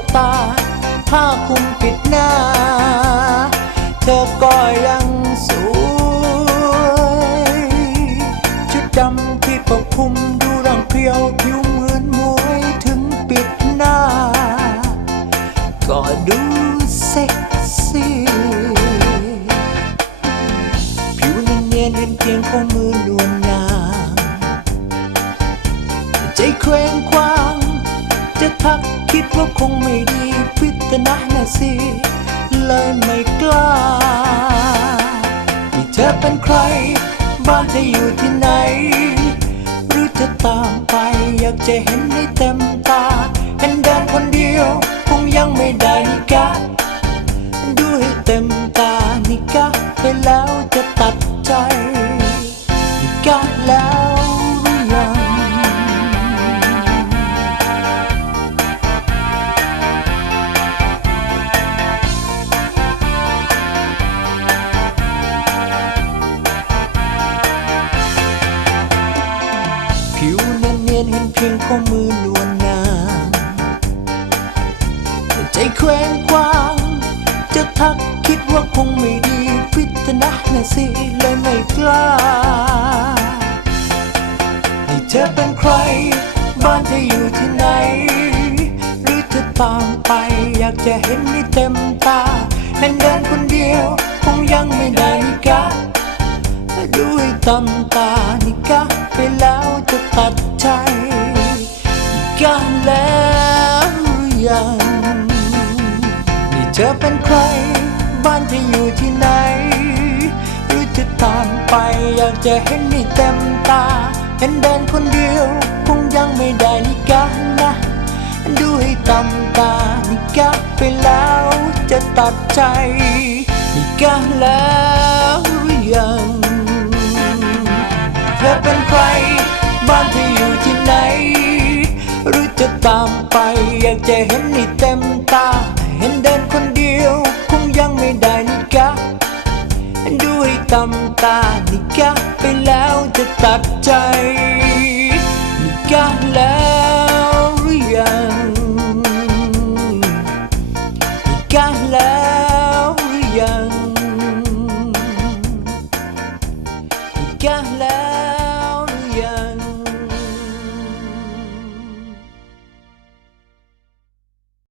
บตา ผ้าคลุมปิดหน้า เธอก็ยังสวยชุดดำที่ปกคลุมดูร่างเพรียวผิวเหมือนมวยถึงปิดหน้า ก็ดูเซ็กซี่ผิวเนียนเห็นเพียงข้อมือนวลนางใจเคว้งคว้าง จะทักคิดว่าคงไม่ดีพิจารณานะสิเลยไม่กล้าที่เธอเป็นใคร บ้านเธออยู่ที่ไหน หรือจะตามไป อยากจะเห็นให้เต็มตา เห็นเดินคนเดียว คงยังไม่ได้นี่กะดูให้เต็มตานี่กะไปแล้วจะ พียงข้อมือนวลนาใจแขวงกว้าง จะทักคิดว่าคงไม่ดีพิจารณานะสิเลยไม่กล้านี่เธอเป็นใคร บ้านเธออยู่ที่ไหน หรือเธอตามไปอยากจะเห็นให้เต็มตาเห็นเดินคนเดียวคงยังไม่ได้กะดูให้ตำตานี่กะไปแล้วจะตัดใจ กะแล้วหรือยังนี่เธอเป็นใคร บ้านเธออยู่ที่ไหน หรือจะตามไปอยากจะเห็นให้เต็มตา เห็นเดินคนเดียว คงยังไม่ได้นี่กะนะ ดูให้ตำตานี่กะไปแล้วจะตัดใจนี่กะแล้วหรือยัง เธอเป็นใคร บ้านเธอ ตามไป อยากจะเห็นนี่เต็มตา เห็นเดินคนเดียว คงยังไม่ได้นี่กะดูให้ตำตานี่กะไปแล้วจะตัดใจนี่กะแล้ว